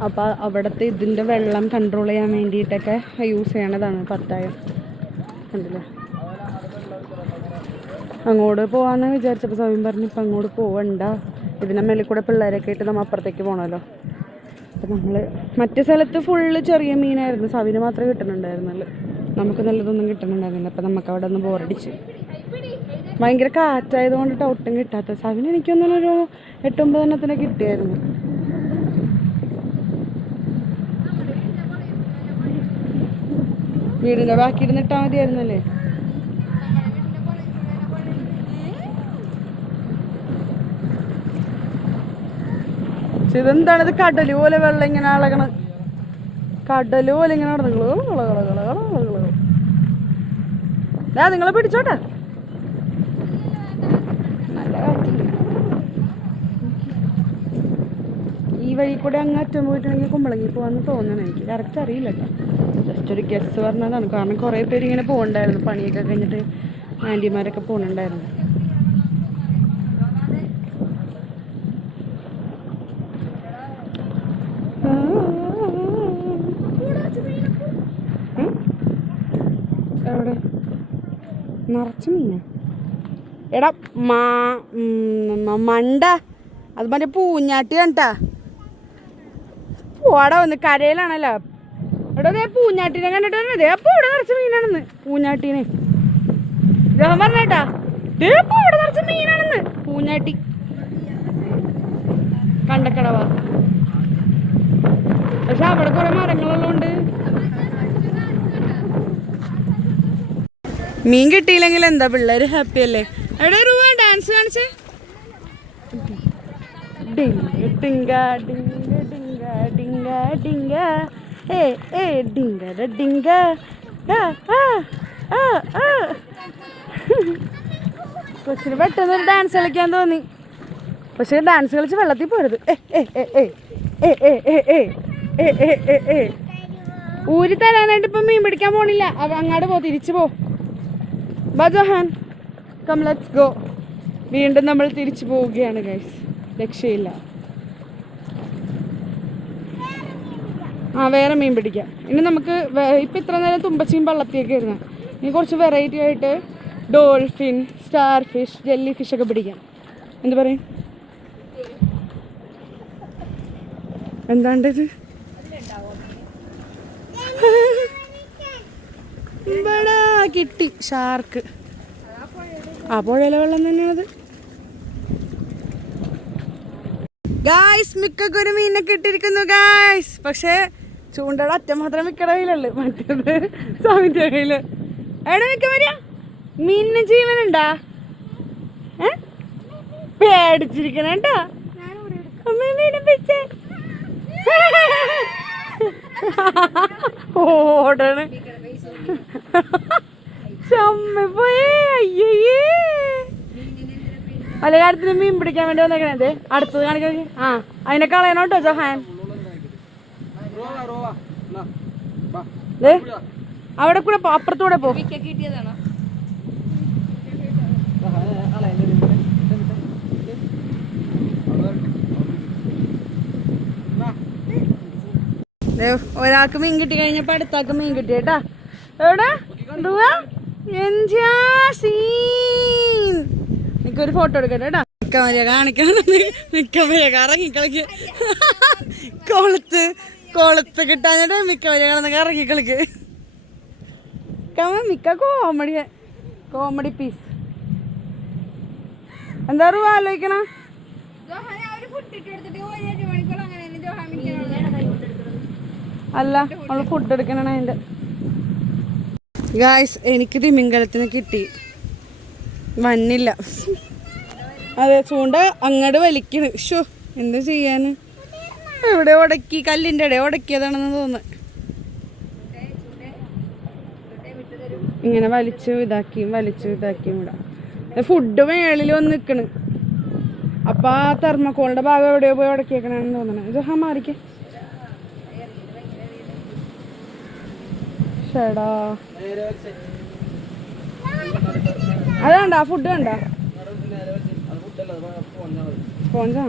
അപ്പോൾ അവിടുത്തെ ഇതിൻ്റെ വെള്ളം കൺട്രോൾ ചെയ്യാൻ വേണ്ടിയിട്ടൊക്കെ യൂസ് ചെയ്യണതാണ് പത്തായം. കണ്ടില്ലേ? അങ്ങോട്ട് പോകാമെന്ന് വിചാരിച്ചപ്പോൾ സവിൻ പറഞ്ഞു ഇപ്പം അങ്ങോട്ട് പോവണ്ട, ഇതിൻ്റെ മേലെ കൂടെ പിള്ളേരൊക്കെ ആയിട്ട് നമ്മൾ അപ്പുറത്തേക്ക് പോകണമല്ലോ. അപ്പം നമ്മൾ മറ്റേ സ്ഥലത്ത് ഫുള്ള് ചെറിയ മീനായിരുന്നു. സവിന് മാത്രമേ കിട്ടുന്നുണ്ടായിരുന്നുള്ളൂ. നമുക്ക് നല്ലതൊന്നും കിട്ടുന്നുണ്ടായിരുന്നില്ല. അപ്പം നമുക്ക് അവിടെ ഒന്ന് ബോറടിച്ച്. ഭയങ്കര കാറ്റായത് കൊണ്ടിട്ട് ഒട്ടും കിട്ടാത്ത. സവിന് എനിക്കൊന്നൊരു 8-9 എണ്ണത്തിനെ കിട്ടിയായിരുന്നു. വീടിൻ്റെ ബാക്കി ഇരുന്നിട്ടാൽ മതിയായിരുന്നല്ലേ. ഇതെന്താണിത്? കടല് പോലെ വെള്ളം ഇങ്ങനെ അളകണം. കടല് പോലെ ഇങ്ങനെ നടന്നു. നിങ്ങളെ പിടിച്ചോട്ടെ. നല്ല കാറ്റുണ്ട്. ഈ വഴി കൂടെ അങ്ങറ്റം പോയിട്ടുണ്ടെങ്കിൽ കുമ്പളങ്ങി പോകാമെന്ന് തോന്നണം. എനിക്ക് കറക്റ്റ് അറിയില്ല കേട്ടോ. ജസ്റ്റ് ഒരു ഗസ് പറഞ്ഞതാണ്. കാരണം കുറേ പേര് ഇങ്ങനെ പോകണ്ടായിരുന്നു. പണിയൊക്കെ കഴിഞ്ഞിട്ട് ആൻറ്റിമാരൊക്കെ പോകുന്നുണ്ടായിരുന്നു. എവിടെ നിറച്ച് മീനാ എടാ മണ്ട അത് മറ്റേ പൂഞ്ഞാട്ടി കണ്ടാ പോടാ വന്ന് കരയിലാണല്ലോ എടാ ദേ പൂഞ്ഞാട്ടിനെ കണ്ടിട്ട് പറഞ്ഞേ അപ്പൊ ഇവിടെ നിറച്ച് മീനാണെന്ന് പൂഞ്ഞാട്ടീനെ ഞാൻ പറഞ്ഞേട്ടാ ഇപ്പൊ ഇവിടെ നിറച്ച് മീനാണെന്ന് പൂഞ്ഞാട്ടി കണ്ടക്കടവാ പക്ഷെ അവിടെ കുറെ മരങ്ങളുള്ളതുകൊണ്ട് മീൻ കിട്ടിയില്ലെങ്കിൽ എന്താ പിള്ളേര് ഹാപ്പി അല്ലേ എവിടെ രൂപ ഡാൻസ് കാണിച്ചേ ഡിങ്ക ഡിങ്ക ഡിങ്ക ഡിങ്ക ഡിങ്ക ഡിങ്ക ഏ ഡിങ്ക ഡിങ്ക കൊച്ചിന് പെട്ടെന്നൊരു ഡാൻസ് കളിക്കാൻ തോന്നി പക്ഷെ ഡാൻസ് കളിച്ച് വെള്ളത്തിൽ പോരുത് ഊരി തരാനായിട്ട് ഇപ്പൊ മീൻ പിടിക്കാൻ പോണില്ല അങ്ങാട് പോ തിരിച്ചു പോ ബജോഹാൻ കം ലെറ്റ്സ് ഗോ വീണ്ടും നമ്മൾ തിരിച്ചു പോവുകയാണ് ഗൈസ് രക്ഷയില്ല വേറെ മീൻ പിടിക്കാം ഇനി നമുക്ക് ഇപ്പം ഇത്ര നേരം തുമ്പച്ചിയും പള്ളത്തിയൊക്കെ ഇരുന്ന ഇനി കുറച്ച് വെറൈറ്റി ആയിട്ട് dolphin star fish jelly fish ഒക്കെ പിടിക്കാം എന്ത് പറയും എന്താണ്ടത് ഇവിടെ കിട്ടി ഷാർക്ക് ആ പുഴയിലെ വെള്ളം തന്നെയാണത് ഗായ്സ് മിക്കൊക്കെ ഒരു മീനെ കിട്ടിയിരിക്കുന്നു ഗായ്സ് പക്ഷെ ചൂണ്ടയുടെ അറ്റം മാത്രമേ മിക്കയുടെ കയ്യിലുള്ളു മറ്റേത് സ്വാമിന്റെ കയ്യില് എവിടെ മിക്ക വരിക മീനിന് ജീവനുണ്ടാ പേടിച്ചിരിക്കണേട്ടാ മീനെ പിടിച്ചേ ഓടണ് ചമ്മപ്പോയേ അയ്യേ പല കാര്യത്തിനും മീൻ പിടിക്കാൻ വേണ്ടി വന്നേക്കണേ അടുത്തത് കാണിക്കാൻ ആ അതിനെ കളയണോട്ടോ ജോഹാൻ അവിടെ കൂടെ പോ അപ്പുറത്തൂടെ പോ ഒരാൾക്ക് മീൻ കിട്ടി കഴിഞ്ഞപ്പോ അടുത്താൾക്ക് മീൻ കിട്ടി കേട്ടാ എവിടെ എന്തുവാ എനിക്കൊരു ഫോട്ടോ എടുക്കട്ടെ കേട്ടാ മിക്കമരിയ കാണിക്കാൻ മിക്കമരിയ കറങ്ങിക്കളിക്ക് കൊളുത്ത് കിട്ടാഞ്ഞിട്ട് മിക്കമരിയ കിടന്ന് കറങ്ങിക്കളിക്ക് മിക്ക കോമഡി പീസ് എന്താ ആലോചിക്കണ അല്ല അവള് ഫുഡ് എടുക്കണ അതിന്റെ ഗായ്സ് എനിക്ക് തിമിംഗലത്തിന് കിട്ടി വന്നില്ല അതെ ചൂണ്ട അങ്ങോട്ട് വലിക്കണ് ഷോ എന്താ ചെയ്യാന് എവിടെ ഉടക്കി കല്ലിൻ്റെ ഇടയിൽ ഉടക്കിയതാണെന്ന് തോന്നുന്നു ഇങ്ങനെ വലിച്ചു ഇതാക്കിയും വിടാം ഫുഡ് മേളിൽ വന്ന് നിൽക്കണ് അപ്പൊ ആ തെർമക്കോളിന്റെ ഭാഗം എവിടെയോ പോയി ഉടക്കിയേക്കണെന്ന് തോന്നണേ ജഹാ മാറിക്കേ ഷടാ അതാണ്ടാ ഫുഡ് കണ്ടാ സ്പോഞ്ചാ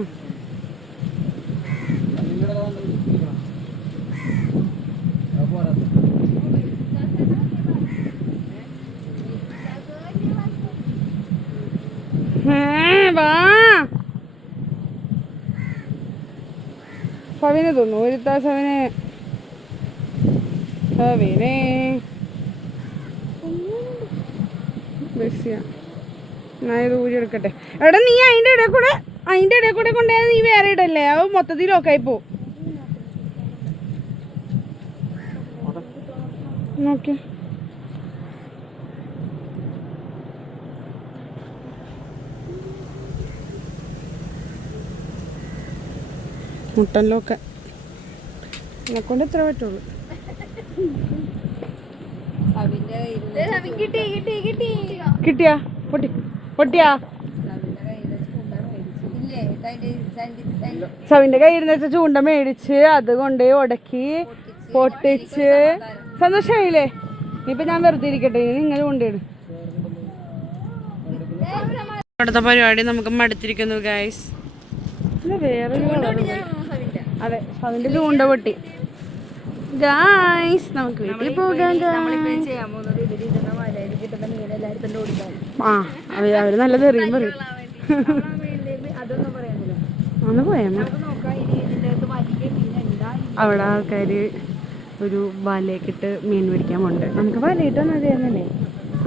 വാ സവിനെ തോന്നുന്നു ഒരുത്താ സവിനെ ഇത് ഊരി എടുക്കട്ടെ എടാ നീ അതിൻ്റെ ഇടയിൽ കൂടെ കൊണ്ടുപോയാൽ നീ വേറെ ഇടല്ലേ അവ മൊത്തത്തിൽ ലോക്കായി പോ നോക്കി മുട്ടൻ ലോക്ക എന്നെക്കൊണ്ട് ഇത്ര പറ്റുള്ളൂ കിട്ടിയാ പൊട്ടിയാ സവിന്റെ കയ്യിൽ നിന്ന് ചൂണ്ട മേടിച്ച് അത് കൊണ്ട് ഉടക്കി പൊട്ടിച്ച് സന്തോഷമായില്ലേ ഇനിയിപ്പൊ ഞാൻ വെറുതെ ഇരിക്കട്ടെ നിങ്ങൾ കൊണ്ടിടും അടുത്ത പരിപാടി നമുക്ക് മടുത്തിരിക്കുന്നു ഗൈസ് വേറെ അതെ സവിന്റെ ചൂണ്ട പൊട്ടി ഗൈസ് നമുക്ക് വീട്ടിൽ പോകാം 1000 കൊടുക്കാൻ. ആ അവര് നല്ല തെറിയും പറയും. അതൊന്നും പറയാനില്ല. ഒന്ന് പോയാ നമുക്ക് നോക്കാം ഇനി ഇതിൻ്റെ അകത്ത് വലിയ മീൻ എന്താ. അവിടെ ആൾക്കാർ ഒരു വലയൊക്കെ മീൻ പിടിക്കാൻ പോകുന്നുണ്ട്. നമുക്ക് വലയിട്ടൊന്നും അറിയാന്നല്ലേ.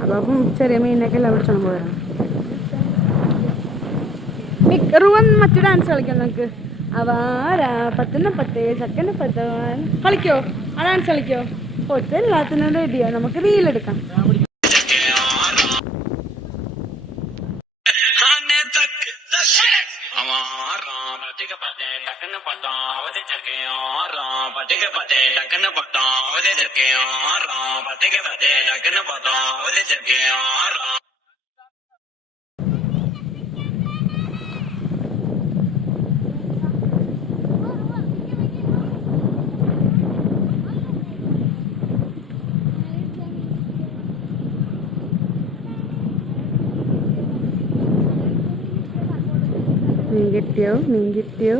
അപ്പം ചെറിയ മീനൊക്കെ എല്ലാം പിടിച്ചോണ്ട് പോരാ. മിക്കറും മറ്റു ഡാൻസ് കളിക്കാം നമുക്ക്. അവാരാ 10 ചക്കന് 10 കളിക്കോ? ആ ഡാൻസ് കളിക്കോ? ഒറ്റ എല്ലാത്തിനും റെഡിയാ. നമുക്ക് റീലെടുക്കാം. മീൻ കിട്ടിയോ?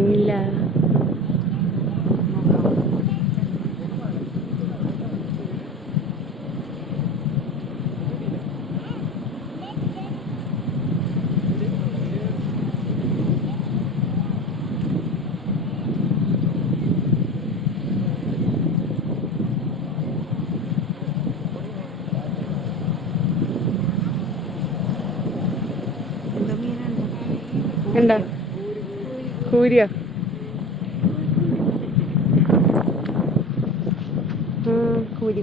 ഇല്ല. എന്താ കൂരിയോ? കൂരി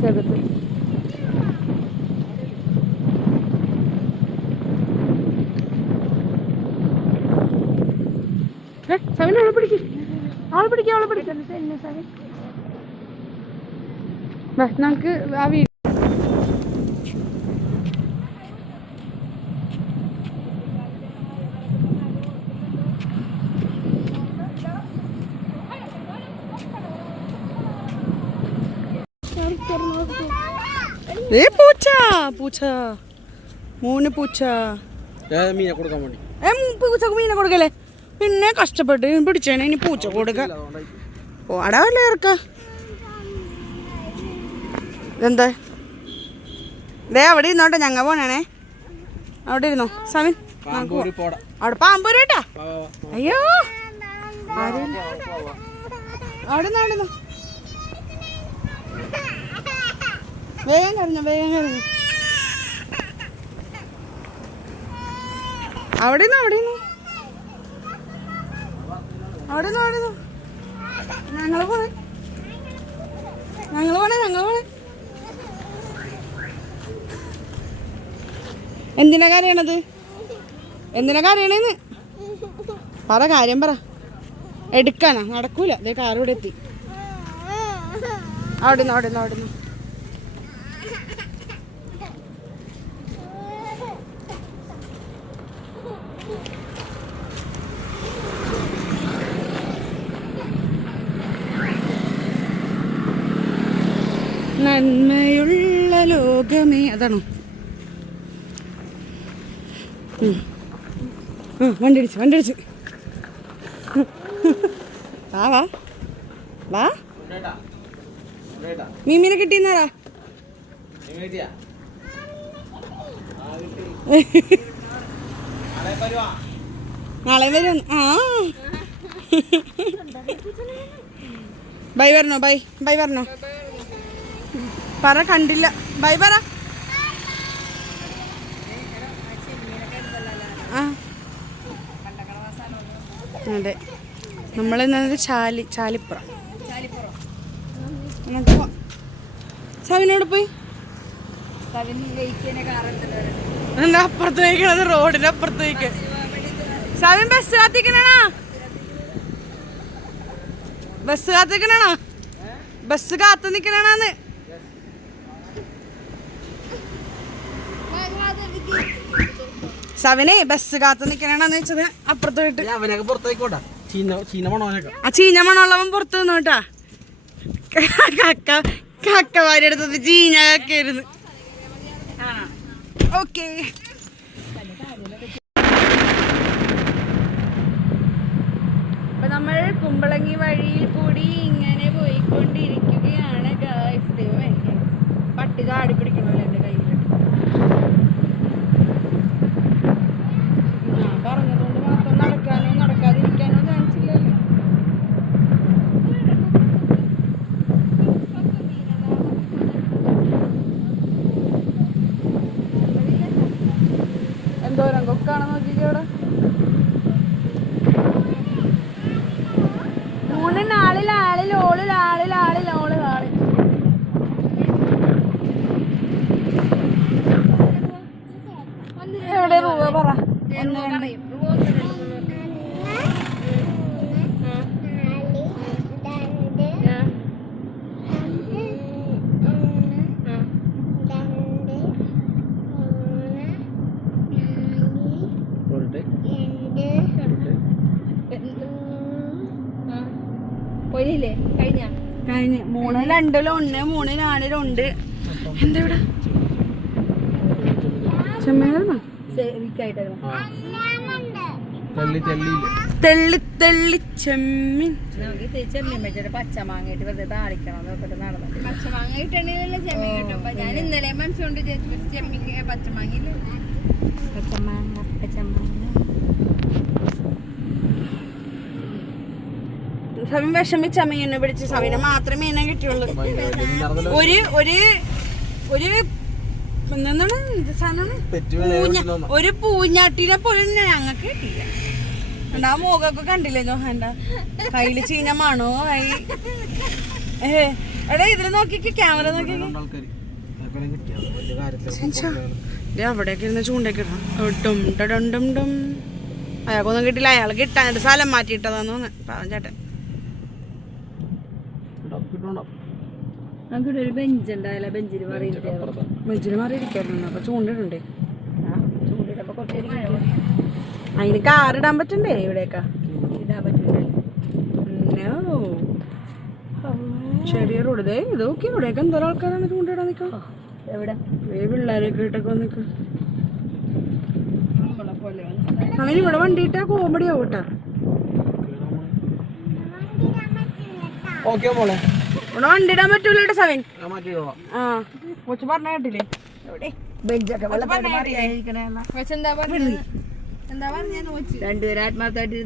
ചെറുത്. സവിൻ അവളെ പിടിക്കും. നമുക്ക് ആ വീട് പൂച്ച 3 പൂച്ച മീനെ കൊടുക്കാൻ വേണ്ടി. പൂച്ചക്ക് മീനെ കൊടുക്കല്ലേ? പിന്നെ കഷ്ടപ്പെട്ട് പിടിച്ചേനെ. ഇനി പൂച്ച കൊടുക്ക ഓടാ വല്ല ഇറക്ക. ഇതെന്താ? ദേ അവിടെ ഇരുന്നോട്ടെ, ഞങ്ങ പോണേ. അവിടെ ഇരുന്നോ സവിൻ. അവിടെ പാമ്പൂര് കേട്ടാ. അയ്യോ അവിടെ നിന്നോ. വേഗം കരഞ്ഞു. അവിടെ നിന്നോ. ഞങ്ങള് പോണേ. എന്തിനാ കരയണത്? പറ, കാര്യം പറ. എടുക്കാനാ? നടക്കൂല. അതേ കാറിവിടെ എത്തി. അവിടെ നിന്ന് നന്മയുള്ള ലോകമേ. അതാണോ? വണ്ടിടിച്ച് വാ. മീമിനെ കിട്ടിയെന്നാറാ? നാളെ വരും. ബൈ പറഞ്ഞോ. പറ, കണ്ടില്ല. ബൈ പറ. അതെ, നമ്മളിന്നത് ചാലിപ്പുറം. സവിനോട് പോയി. അപ്പുറത്ത് പോയിക്കണത്, റോഡിന്റെ അപ്പുറത്ത് പോയിക്ക്. സവിൻ ബസ് കാത്തിക്കണാ? ബസ് കാത്ത് നിക്കണാണോ? ബസ് കാത്ത് നിക്കണാന്ന്. സവനെ ബസ് കാത്ത് നിക്കണാന്ന് വെച്ചത് അപ്പുറത്തോട്ട്. അവനൊക്കെ പുറത്തേക്കോട്ടാ, ചീന മണോനൊക്കെ. ആ ചീഞ്ഞ മണമുള്ളവൻ പുറത്ത് നിന്നോട്ടാ. കക്കവാരി എടുത്തത് ചീഞ്ഞ കക്കയായിരുന്നു. ഓക്കെ, അപ്പൊ നമ്മൾ കുമ്പളങ്ങി വഴിയിൽ കൂടി ഇങ്ങനെ പോയിക്കൊണ്ടിരിക്കുകയാണ്. പട്ടി ചാടി പിടിക്കണല്ലോ എന്റെ കയ്യിൽ. ഞാൻ പറഞ്ഞതുകൊണ്ട് മാത്രം നടക്കാനോ നടക്കാതിരിക്കാനോ ചാൻസ് ഇല്ലല്ലോ. എന്തോരം കൊക്കാണെന്ന് നോക്കിക്കോ അവിടെ. 3 നാളിൽ ഓള് എവിടെ പോവാ പറ. കഴിഞ്ഞ 3 2 1 3 4 2. എന്താ ഇവിടെ ചെമ്മീനായിരുന്നോ? തെള്ളി തെള്ളി ചെമ്മീൻ. ചെമ്മീൻ വെച്ചിട്ട് പച്ചമാങ്ങയിട്ട് വെറുതെ താളിക്കണം. പച്ചമാങ്ങ കിട്ടണില്ല, ചെമ്മീൻ കിട്ടുമ്പോ ഞാൻ ഇന്നലെ മനസ്സുകൊണ്ട് ചെമ്മീൻ പച്ചമാങ്ങ സവിൻ വിഷമിച്ച മീനെ പിടിച്ച് സവിനെ മാത്രമേ മീനെ കിട്ടിയുള്ളൂ. ഒരു പൂഞ്ഞാട്ടിനെ പോലും ഞങ്ങൾക്ക് കിട്ടിയില്ല. ആ മുഖമൊക്കെ കണ്ടില്ലേ ജോഹാന്റെ കയ്യില് ചീഞ്ഞ മണോ ആയി. എടാ ഇതില് നോക്കിക്ക്, ക്യാമറ നോക്കി. അവിടെയൊക്കെ ഇരുന്ന് ചൂണ്ടൊക്കെ ഇടണം. അയാൾക്കൊന്നും കിട്ടില്ല. അയാൾ കിട്ടാനായിട്ട് സ്ഥലം മാറ്റിയിട്ടതാന്ന് തോന്നുന്നു പാവം ചേട്ടൻ. ഒരു ബെഞ്ചുണ്ടായില്ല, ബെഞ്ചിന് മാറിയിരിക്കായിരുന്നു. അപ്പൊ ചൂണ്ടിടണ്ടേ? അതിന് കാറിടാൻ പറ്റണ്ടേ? ഇവിടെയൊക്കെ ഇടാൻ പറ്റില്ല. ചെറിയ റോഡ് ഇതേ ഇത് നോക്കി. ഇവിടെയൊക്കെ എന്തോരം ആൾക്കാരാണ് ചൂണ്ടിടാൻ നിൽക്കുക. എവിടെ പിള്ളേരൊക്കെ ഇട്ടൊക്കെ വന്നിക്കുക. അങ്ങനെ ഇവിടെ വണ്ടിയിട്ടാ കോമഡി ആവൂട്ടാ. ഇവിടെ വണ്ടിയിടാൻ പറ്റൂല കേട്ടോ സവിൻ. ആ കൊച്ചു പറഞ്ഞ കേട്ടില്ലേ? രണ്ടുപേരും ആത്മാർത്ഥമായിട്ട്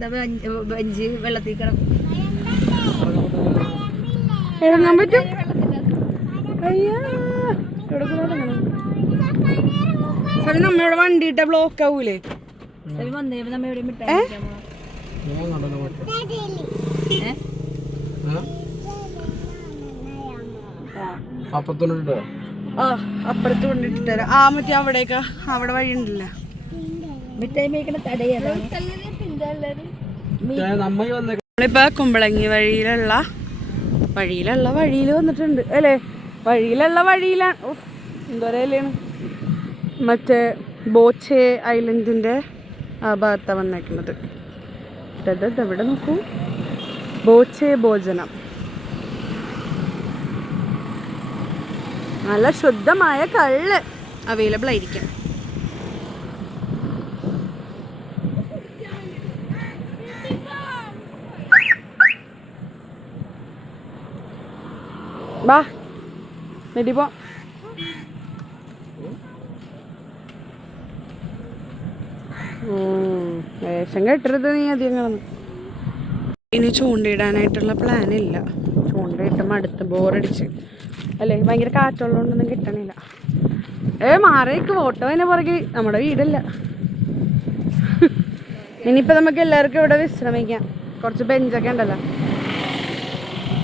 ബെഞ്ച് വെള്ളത്തിൽ കിടക്കും. ഇറങ്ങാൻ പറ്റും. സവിൻ നമ്മളിവിടെ വണ്ടിയിട്ട ബ്ലോക്ക് ആവൂലേ? നമ്മ എവിടെ മിഠായി അപ്പുറത്ത് കൊണ്ടിട്ട് തരാം. ആ മറ്റേ അവിടേക്ക് അവിടെ വഴി ഉണ്ടല്ല. മിഠായി മേക്കണ തടയാണ്. നമ്മളിപ്പോ കുമ്പളങ്ങി വഴിയിൽ വന്നിട്ടുണ്ട് അല്ലേ? വഴിയിലാണ്. എന്തോരല്ലാണ് മറ്റേ ബോച്ചെ ഐലൻഡിന്റെ ആ ഭാഗത്താണ് വന്നേക്കുന്നത്. ഇവിടെ നോക്കൂ, ബോച്ചെ ഭോജനം. നല്ല ശുദ്ധമായ കള്ള് അവൈലബിൾ ആയിരിക്കും. ബാ നെടിപ്പോ. വേഷം കെട്ടരുത് നീ അധികം. ഇനി ചൂണ്ടയിടാനായിട്ടുള്ള പ്ലാനില്ല. ചൂണ്ടയിട്ട് മടുത്ത് ബോറടിച്ച് അല്ലേ? ഭയങ്കര കാറ്റുള്ളതുകൊണ്ടൊന്നും കിട്ടണില്ല. മാറിയേക്ക് ഓട്ടോ അതിനെ പുറകെ. നമ്മുടെ വീടല്ല. ഇനിയിപ്പോൾ നമുക്ക് എല്ലാവർക്കും ഇവിടെ വിശ്രമിക്കാം. കുറച്ച് ബെഞ്ചൊക്കെ ഉണ്ടല്ലോ.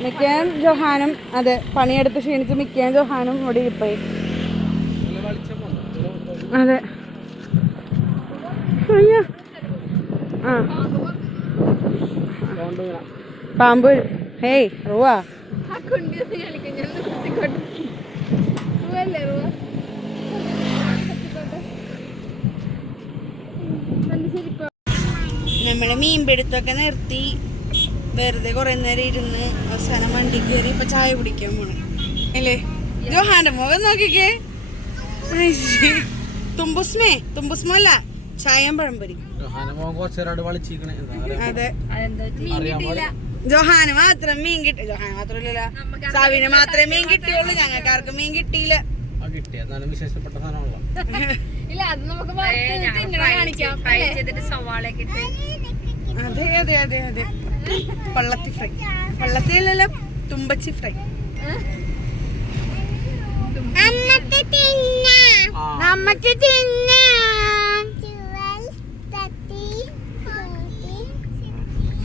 മിക്കയും ജോഹാനും അതെ പണിയെടുത്ത് ക്ഷീണിച്ച് മിക്കയും ജോഹാനും ഇവിടെ ഇരിപ്പോയി. അതെ ആ പാമ്പ് ഹേയ് റൂവാ ആ കുണ്ടി ഒന്ന് കളിക്കാൻ ഞാൻ കുത്തിക്കോട്ടെ. റൂവല്ലേ റൂവ? നമ്മള് മീൻപിടുത്തൊക്കെ നിർത്തി വെറുതെ കുറെ നേരം ഇരുന്ന് അവസാനം വണ്ടി കയറി ഇപ്പൊ ചായ കുടിക്കാൻ പോണു അല്ലേ? ജോഹാന്റെ മുഖം നോക്കിക്കേ. തുമ്പുസ്മോ അല്ല ചായയും പഴംപൊരി. അതെ ജോഹാന് മാത്രം മീൻ കിട്ടി. ജോഹാന് മാത്രമല്ലല്ലോ സാവിന് മാത്രമേ മീൻ കിട്ടിയുള്ളൂ. ഞങ്ങൾക്ക് ആർക്കും മീൻ കിട്ടിയില്ല. വിശേഷപ്പെട്ട സാധനമാണല്ലോ. ഇല്ല അത് നമുക്ക് കാണിക്കാം. സവാളയൊക്കെ ഇട്ട് അതെ അതെ അതെ അതെ പള്ളത്തി ഫ്രൈ. പള്ളത്തിലല്ലോ തുമ്പച്ചി ഫ്രൈ. നമുക്ക് തിന്നാം.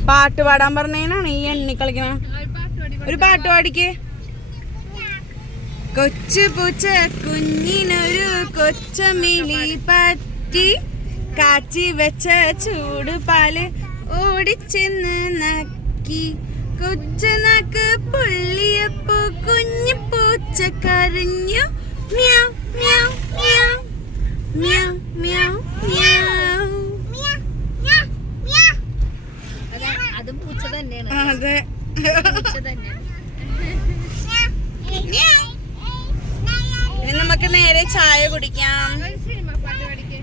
പാട്ട് പാടാൻ പറഞ്ഞാണ് ഈ എണ്ണി കളിക്കണ. ഒരു പാട്ട് പാടിക്ക്. കൊച്ചു പൂച്ച കുഞ്ഞിനൊരു കൊച്ചമിലി പറ്റി കാച്ചി വെച്ച ചൂട് പാല് ഓടിച്ചെന്ന് നക്കി. കൊച്ചു നാക്ക് പൊള്ളിയപ്പോ കുഞ്ഞു പൂച്ച കരഞ്ഞു. മ്യാവ് മ്യാവ് മ്യാവ് മ്യാവ് മ്യാവ് മ്യാവ്. അതും പൂച്ച തന്നെയാണ്. അതെ പൂച്ച തന്നെയാണ്. ഇനി നമുക്ക് നേരെ ചായ കുടിക്കാം. സിനിമ പാട്ട് പഠിക്കേ.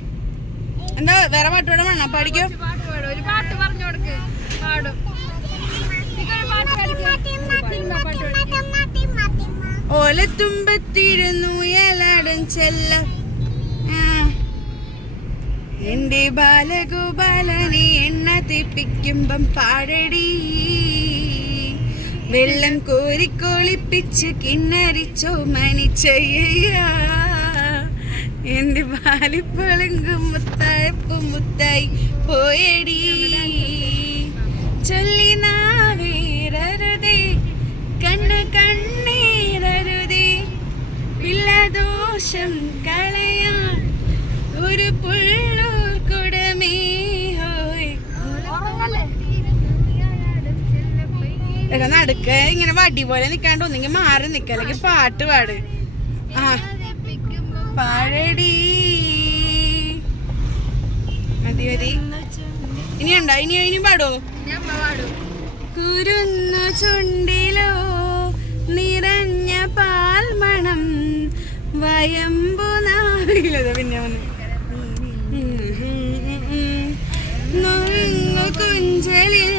എന്താ വേറെ പാട്ടോടെ വേണം പഠിക്കോ? പാട്ട് പാടും. ഒരു പാട്ട് പറഞ്ഞു കൊടുക്ക്. പാടും. ഓലത്തുമ്പത്തിരുന്നു ഏലാടും ചെല്ല എന്റെ ബാലഗോപാലനെ എണ്ണ തെപ്പിക്കുമ്പം പാടടി. വെള്ളം കോരിക്കൊളിപ്പിച്ച് കിണ്ണരിച്ചോ മനിച്ചയ്യ. എന്റെ ബാലിപ്പളങ്കും മുത്തായപ്പും മുത്തായി പോയടി. ചൊല്ലി നാവേരരുതേ കണ്ണ് കണ്ണീരരുതേ പിള്ളദോഷം കളയാൻ ഒരു പുള്ളൂർ കുടമേ ഹോയ്. നടുക്ക ഇങ്ങനെ വടി പോലെ നിക്കാണ്ട് ഒന്നെങ്കിൽ മാറി നിക്ക അല്ലെങ്കിൽ പാട്ട് പാട്. ആ പാടടി മതി മതി. ഇനിയുണ്ടോ? ഇനി പാടോ? കുരുന്നു ചുണ്ടിലോ നിറഞ്ഞ പാൽമണം വയമ്പു നാവിലത. പിന്നെ നൊങ്ങു കുഞ്ചലിൽ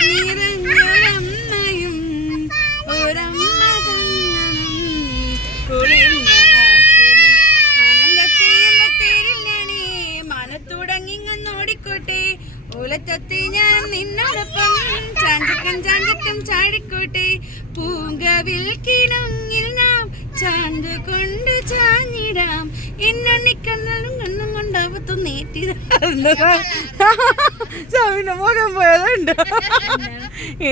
നിറഞ്ഞൊരമ്മയും ഒരമ്മ മനത്തുടങ്ങിങ്ങോടിക്കോട്ടെ. ഓലത്തത്തി ഞാൻ നിന്നോടൊപ്പം ചാഞ്ചക്കം ചാഞ്ചക്കം ചാടിക്കോട്ടെ. പൂങ്കവിൽ കിണങ്ങിൽ നാം ചാന്ത് കൊണ്ട് ചാഞ്ഞിടാം. എന്നുണ്ണിക്കണ്ണും കണ്ണും കൊണ്ടാവത്തു നീട്ടിന്റെ മുഖം പോയതുണ്ട്.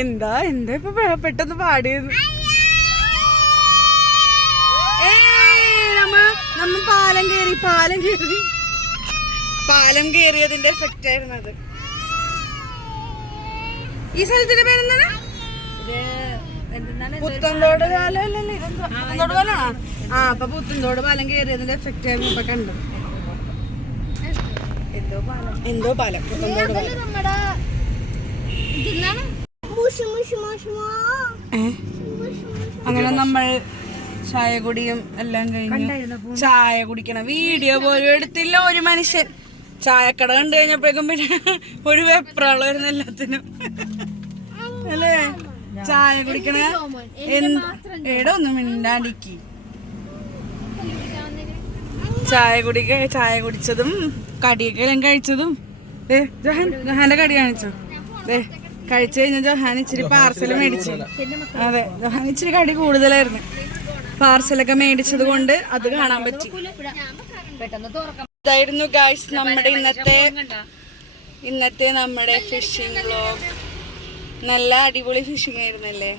എന്താ ഇപ്പൊ പെട്ടെന്ന് പാടിയത്? നമ്മ പാലം കേറിയതിന്റെ എഫക്റ്റ് ആയിരുന്നു അത്. ഈ സ്ഥലത്തിന്റെ പേരെന്താണ്? പുത്തൻതോട് പാലല്ലേ? പുത്തൻതോട് പാലാണോ? ആ അപ്പൊ പുത്തൻതോട് പാലം കേറിയതിന്റെ എഫക്റ്റ് ആയിരുന്നു ഇപ്പൊ കണ്ടത്. എന്തോ പാലം പുത്തൻതോട് പാലം. അങ്ങനെ നമ്മൾ ചായ കുടിയും എല്ലാം കഴിഞ്ഞു. ചായ കുടിക്കണ വീഡിയോ പോലും എടുത്തില്ല ഒരു മനുഷ്യൻ. ചായക്കട കണ്ടു കഴിഞ്ഞപ്പോഴേക്കും പിന്നെ ഒരു വെപ്രാളായിരുന്നു എല്ലാത്തിനും അല്ലേ? ചായ കുടിക്കണ എടാ ഒന്നും മിണ്ടാണ്ടിക്ക്. ചായ കുടിച്ചതും കടിയൊക്കെ എല്ലാം കഴിച്ചതും ജോഹാന്റെ കടി കാണിച്ചോ? കഴിച്ചു കഴിഞ്ഞ ജോഹാൻ ഇച്ചിരി പാർസൽ മേടിച്ചു. അതെ ജോഹാൻ ഇച്ചിരി കടി കൂടുതലായിരുന്നു. പാർസലൊക്കെ മേടിച്ചത് കൊണ്ട് അത് കാണാൻ പറ്റി. ഇതായിരുന്നു ഗൈസ് നമ്മുടെ ഇന്നത്തെ നമ്മുടെ ഫിഷിംഗ് വ്ലോഗ്. നല്ല അടിപൊളി ഫിഷിംഗ് ആയിരുന്നല്ലേ?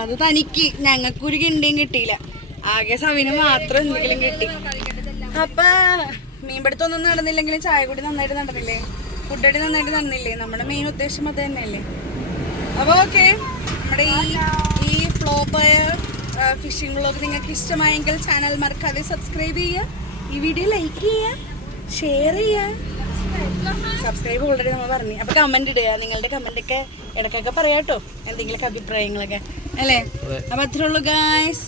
അത് തനിക്ക്, ഞങ്ങൾക്കൊരു കിണ്ടിയും കിട്ടിയില്ല. ആകെ സവിന് മാത്രം എന്തെങ്കിലും കിട്ടി. അപ്പൊ മീൻപിടുത്തൊന്നും നടന്നില്ലെങ്കിലും ചായ കൂടി നന്നായിട്ട് നടന്നില്ലേ? ഫുഡടി നന്നായിട്ട് തന്നില്ലേ? നമ്മുടെ മെയിൻ ഉദ്ദേശം അത് തന്നെയല്ലേ. അപ്പോൾ ഓക്കെ, നമ്മുടെ ഈ ഫ്ലോപ്പായ ഫിഷിംഗ് വ്ളോഗ് നിങ്ങൾക്ക് ഇഷ്ടമായെങ്കിൽ ചാനൽ മറക്കാതെ സബ്സ്ക്രൈബ് ചെയ്യുക, ഈ വീഡിയോ ലൈക്ക് ചെയ്യുക, ഷെയർ ചെയ്യുക. സബ്സ്ക്രൈബ് ഓൾറെഡി നമ്മൾ പറഞ്ഞു. അപ്പോൾ കമൻറ്റ് ഇടുക, നിങ്ങളുടെ കമൻറ്റൊക്കെ ഇടയ്ക്കൊക്കെ പറയാം കേട്ടോ, എന്തെങ്കിലുമൊക്കെ അഭിപ്രായങ്ങളൊക്കെ അല്ലേ. അപ്പോൾ അത്രേ ഉള്ളൂ ഗായ്സ്.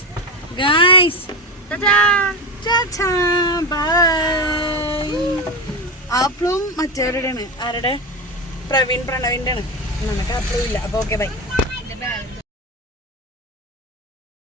ആപ്പിളും മറ്റവരുടെയാണ്, ആരുടെ? പ്രണവിൻ്റെ ആണ്. നമുക്ക് ആപ്പിളും ഇല്ല. അപ്പോൾ ഓക്കെ ബൈ.